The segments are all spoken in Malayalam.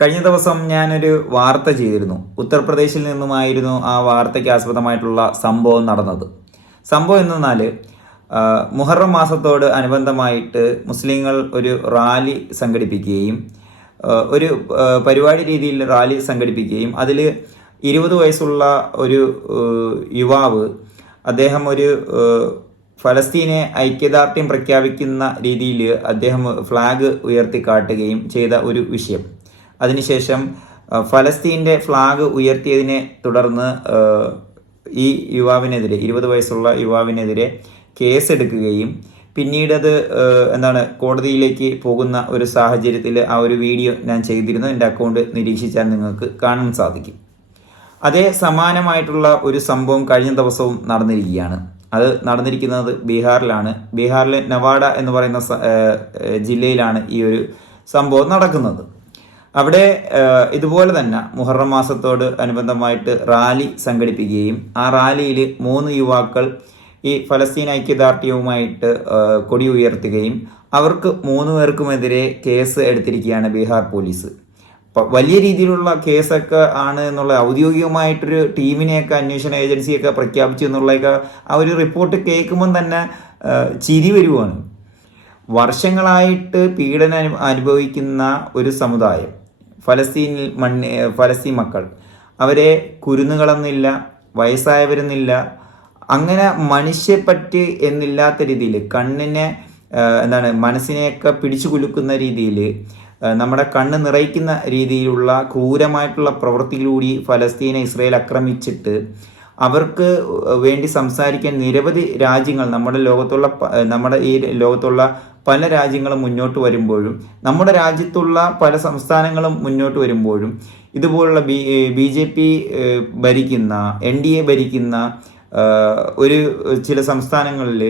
കഴിഞ്ഞ ദിവസം ഞാനൊരു വാർത്ത ചെയ്തിരുന്നു. ഉത്തർപ്രദേശിൽ നിന്നുമായിരുന്നു ആ വാർത്തയ്ക്ക് ആസ്പദമായിട്ടുള്ള സംഭവം നടന്നത്. സംഭവം എന്തെന്നാൽ മുഹറം മാസത്തോട് അനുബന്ധമായിട്ട് മുസ്ലിങ്ങൾ ഒരു റാലി സംഘടിപ്പിക്കുകയും ഒരു പരിപാടി രീതിയിൽ റാലി സംഘടിപ്പിക്കുകയും അതിൽ ഇരുപത് വയസ്സുള്ള ഒരു യുവാവ് അദ്ദേഹം ഒരു ഫലസ്തീനെ ഐക്യദാർഢ്യം പ്രഖ്യാപിക്കുന്ന രീതിയിൽ അദ്ദേഹം ഫ്ലാഗ് ഉയർത്തി കാട്ടുകയും ചെയ്ത ഒരു വിഷയം. അതിനുശേഷം ഫലസ്തീന്റെ ഫ്ലാഗ് ഉയർത്തിയതിനെ തുടർന്ന് ഈ യുവാവിനെതിരെ ഇരുപത് വയസ്സുള്ള യുവാവിനെതിരെ കേസെടുക്കുകയും പിന്നീട് അത് എന്താണ് കോടതിയിലേക്ക് പോകുന്ന ഒരു സാഹചര്യത്തിൽ ആ ഒരു വീഡിയോ ഞാൻ ചെയ്തിരുന്നു. എന്റെ അക്കൗണ്ട് നിരീക്ഷിച്ചാൽ നിങ്ങൾക്ക് കാണാൻ സാധിക്കും. അതേ സമാനമായിട്ടുള്ള ഒരു സംഭവം കഴിഞ്ഞ ദിവസവും നടന്നിരിക്കുകയാണ്. അത് നടന്നിരിക്കുന്നത് ബീഹാറിലാണ്. ബീഹാറിലെ നവാഡ എന്ന് പറയുന്ന ജില്ലയിലാണ് ഈ ഒരു സംഭവം നടക്കുന്നത്. അവിടെ ഇതുപോലെ തന്നെ മുഹറം മാസത്തോട് അനുബന്ധമായിട്ട് റാലി സംഘടിപ്പിക്കുകയും ആ റാലിയിൽ മൂന്ന് യുവാക്കൾ ഈ ഫലസ്തീൻ ഐക്യദാർഢ്യവുമായിട്ട് കൊടി ഉയർത്തുകയും അവർക്ക് മൂന്ന് പേർക്കുമെതിരെ കേസ് എടുത്തിരിക്കുകയാണ് ബീഹാർ പോലീസ്. വലിയ രീതിയിലുള്ള കേസൊക്കെ ആണ് എന്നുള്ള ഔദ്യോഗികമായിട്ടൊരു ടീമിനെയൊക്കെ അന്വേഷണ ഏജൻസിയൊക്കെ പ്രഖ്യാപിച്ചു എന്നുള്ളതൊക്കെ ആ ഒരു റിപ്പോർട്ട് കേൾക്കുമ്പം തന്നെ ചിരി വരുവാണ്. വർഷങ്ങളായിട്ട് പീഡനം അനുഭവിക്കുന്ന ഒരു സമുദായം. ഫലസ്തീനിൽ മണ്ണ് ഫലസ്തീൻ മക്കൾ. അവരെ കുരുന്നുകളെന്നില്ല വയസ്സായവരെന്നില്ല അങ്ങനെ മനുഷ്യപ്പറ്റ് എന്നില്ലാത്ത രീതിയിൽ കണ്ണിനെ എന്താണ് മനസ്സിനെയൊക്കെ പിടിച്ചു കുലുക്കുന്ന രീതിയിൽ നമ്മുടെ കണ്ണ് നിറയ്ക്കുന്ന രീതിയിലുള്ള ക്രൂരമായിട്ടുള്ള പ്രവൃത്തിയിലൂടി ഫലസ്തീനെ ഇസ്രയേൽ ആക്രമിച്ചിട്ട് അവർക്ക് വേണ്ടി സംസാരിക്കാൻ നിരവധി രാജ്യങ്ങൾ നമ്മുടെ ലോകത്തുള്ള നമ്മുടെ ഈ ലോകത്തുള്ള പല രാജ്യങ്ങളും മുന്നോട്ട് വരുമ്പോഴും നമ്മുടെ രാജ്യത്തുള്ള പല സംസ്ഥാനങ്ങളും മുന്നോട്ട് വരുമ്പോഴും ഇതുപോലുള്ള ബി ബി ജെ പി ഭരിക്കുന്ന എൻ ഡി എ ഭരിക്കുന്ന ഒരു ചില സംസ്ഥാനങ്ങളിൽ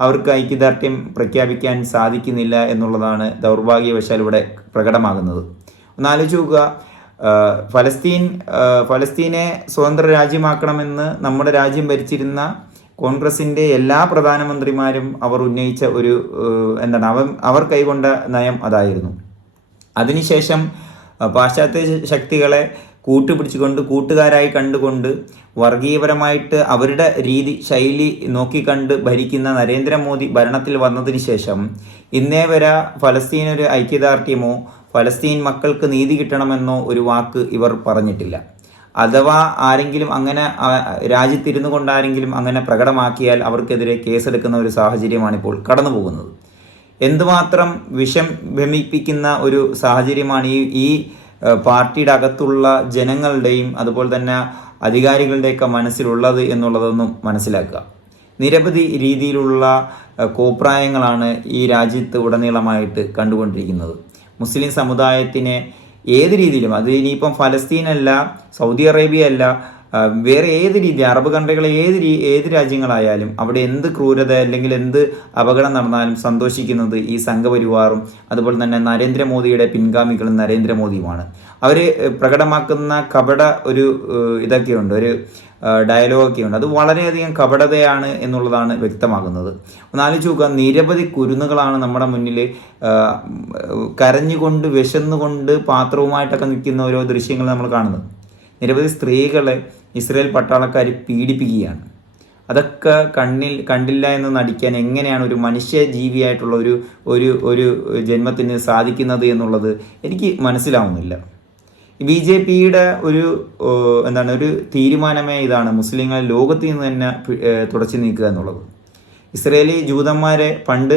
അവർക്ക് ഐക്യദാർഢ്യം പ്രഖ്യാപിക്കാൻ സാധിക്കുന്നില്ല എന്നുള്ളതാണ് ദൗർഭാഗ്യവശാൽ ഇവിടെ പ്രകടമാകുന്നത്. ഒന്നാലോചിച്ച് നോക്കുക ഫലസ്തീൻ ഫലസ്തീനെ സ്വതന്ത്ര രാജ്യമാക്കണമെന്ന് നമ്മുടെ രാജ്യം ഭരിച്ചിരുന്ന കോൺഗ്രസിന്റെ എല്ലാ പ്രധാനമന്ത്രിമാരും അവർ ഉന്നയിച്ച ഒരു എന്താണ് അവർ അവർ കൈകൊണ്ട നയം അതായിരുന്നു. അതിനുശേഷം പാശ്ചാത്യ ശക്തികളെ കൂട്ടുപിടിച്ചുകൊണ്ട് കൂട്ടുകാരായി കണ്ടുകൊണ്ട് വർഗീയപരമായിട്ട് അവരുടെ രീതി ശൈലി നോക്കിക്കണ്ട് ഭരിക്കുന്ന നരേന്ദ്രമോദി ഭരണത്തിൽ വന്നതിന് ശേഷം ഇന്നേ വരെ ഫലസ്തീൻ ഒരു ഐക്യദാർഢ്യമോ ഫലസ്തീൻ മക്കൾക്ക് നീതി കിട്ടണമെന്നോ ഒരു വാക്ക് ഇവർ പറഞ്ഞിട്ടില്ല. അഥവാ ആരെങ്കിലും അങ്ങനെ രാജ്യത്തിരുന്നു കൊണ്ടാരെങ്കിലും അങ്ങനെ പ്രകടമാക്കിയാൽ അവർക്കെതിരെ കേസെടുക്കുന്ന ഒരു സാഹചര്യമാണ് ഇപ്പോൾ കടന്നു പോകുന്നത് എന്തുമാത്രം വിഷം ഭമിപ്പിക്കുന്ന ഒരു സാഹചര്യമാണ് ഈ ഈ പാർട്ടിയുടെ അകത്തുള്ള ജനങ്ങളുടെയും അതുപോലെ തന്നെ അധികാരികളുടെയൊക്കെ മനസ്സിലുള്ളത് എന്നുള്ളതൊന്നും മനസ്സിലാക്കുക. നിരവധി രീതിയിലുള്ള കോപ്രായങ്ങളാണ് ഈ രാജ്യത്ത് ഉടനീളമായിട്ട് കണ്ടുകൊണ്ടിരിക്കുന്നത്. മുസ്ലിം സമുദായത്തിനെ ഏത് രീതിയിലും. അത് ഇനിയിപ്പം ഫലസ്തീനല്ല സൗദി അറേബ്യ അല്ല വേറെ ഏത് രീതി അറബ് കൺട്രികളെ ഏത് രീ ഏത് രാജ്യങ്ങളായാലും അവിടെ എന്ത് ക്രൂരത അല്ലെങ്കിൽ എന്ത് അപകടം നടന്നാലും സന്തോഷിക്കുന്നത് ഈ സംഘപരിവാറും അതുപോലെ തന്നെ നരേന്ദ്രമോദിയുടെ പിൻഗാമികളും നരേന്ദ്രമോദിയുമാണ്. അവർ പ്രകടമാക്കുന്ന കപട ഒരു ഇതൊക്കെയുണ്ട്. ഒരു ഡയലോഗൊക്കെ ഉണ്ട് അത് വളരെയധികം കപടതയാണ് എന്നുള്ളതാണ് വ്യക്തമാകുന്നത്. ഒന്നാലോചിച്ച് നോക്കുക നിരവധി കുരുന്നുകളാണ് നമ്മുടെ മുന്നിൽ കരഞ്ഞുകൊണ്ട് വിശന്നുകൊണ്ട് പാത്രവുമായിട്ടൊക്കെ നിൽക്കുന്ന ഓരോ ദൃശ്യങ്ങൾ നമ്മൾ കാണുന്നത്. നിരവധി സ്ത്രീകളെ ഇസ്രയേൽ പട്ടാളക്കാർ പീഡിപ്പിക്കുകയാണ്. അതൊക്കെ കണ്ണിൽ കണ്ടില്ല എന്ന് നടിക്കാൻ എങ്ങനെയാണ് ഒരു മനുഷ്യ ജീവിയായിട്ടുള്ള ഒരു ഒരു ഒരു ജന്മത്തിന് സാധിക്കുന്നത് എന്നുള്ളത് എനിക്ക് മനസ്സിലാവുന്നില്ല. ബി ജെ പിയുടെ ഒരു എന്താണ് ഒരു തീരുമാനമേ ഇതാണ് മുസ്ലിങ്ങളെ ലോകത്തിൽ നിന്ന് തന്നെ തുടച്ചു നീക്കുക എന്നുള്ളത്. ഇസ്രയേലി ജൂതന്മാരെ പണ്ട്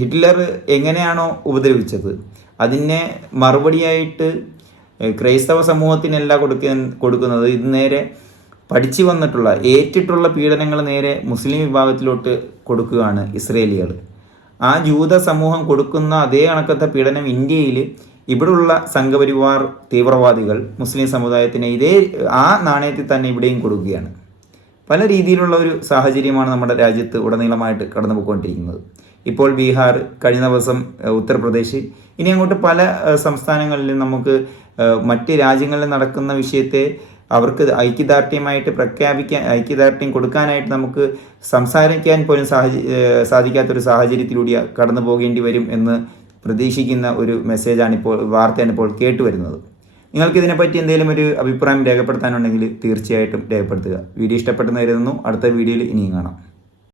ഹിറ്റ്ലർ എങ്ങനെയാണോ ഉപദ്രവിച്ചത് അതിനെ മറുപടിയായിട്ട് ക്രൈസ്തവ സമൂഹത്തിനല്ല കൊടുക്ക കൊടുക്കുന്നത്. ഇത് നേരെ പഠിച്ചു വന്നിട്ടുള്ള ഏറ്റിട്ടുള്ള പീഡനങ്ങൾ നേരെ മുസ്ലിം വിഭാഗത്തിലോട്ട് കൊടുക്കുകയാണ് ഇസ്രയേലികൾ. ആ ജൂത സമൂഹം കൊടുക്കുന്ന അതേ കണക്കത്തെ പീഡനം ഇന്ത്യയിൽ ഇവിടെയുള്ള സംഘപരിവാർ തീവ്രവാദികൾ മുസ്ലിം സമുദായത്തിന് ഇതേ ആ നാണയത്തിൽ തന്നെ ഇവിടെയും കൊടുക്കുകയാണ്. പല രീതിയിലുള്ള ഒരു സാഹചര്യമാണ് നമ്മുടെ രാജ്യത്ത് ഉടനീളമായിട്ട് കടന്നു പോയിക്കൊണ്ടിരിക്കുന്നത് ഇപ്പോൾ ബീഹാർ കഴിഞ്ഞ ദിവസം ഉത്തർപ്രദേശ് ഇനി അങ്ങോട്ട് പല സംസ്ഥാനങ്ങളിലും നമുക്ക് മറ്റ് രാജ്യങ്ങളിൽ നടക്കുന്ന വിഷയത്തെ അവർക്ക് ഐക്യദാർഢ്യമായിട്ട് പ്രഖ്യാപിക്കാൻ ഐക്യദാർഢ്യം കൊടുക്കാനായിട്ട് നമുക്ക് സംസാരിക്കാൻ പോലും സാഹചര്യ സാധിക്കാത്തൊരു സാഹചര്യത്തിലൂടെ കടന്നു പോകേണ്ടി വരും എന്ന് പ്രതീക്ഷിക്കുന്ന ഒരു മെസ്സേജാണിപ്പോൾ വാർത്തയാണ് ഇപ്പോൾ കേട്ടുവരുന്നത്. നിങ്ങൾക്ക് ഇതിനെപ്പറ്റി എന്തെങ്കിലും ഒരു അഭിപ്രായം രേഖപ്പെടുത്താനുണ്ടെങ്കിൽ തീർച്ചയായിട്ടും രേഖപ്പെടുത്തുക. വീഡിയോ ഇഷ്ടപ്പെട്ടെന്ന് കരുതുന്നു. അടുത്ത വീഡിയോയിൽ ഇനിയും കാണാം.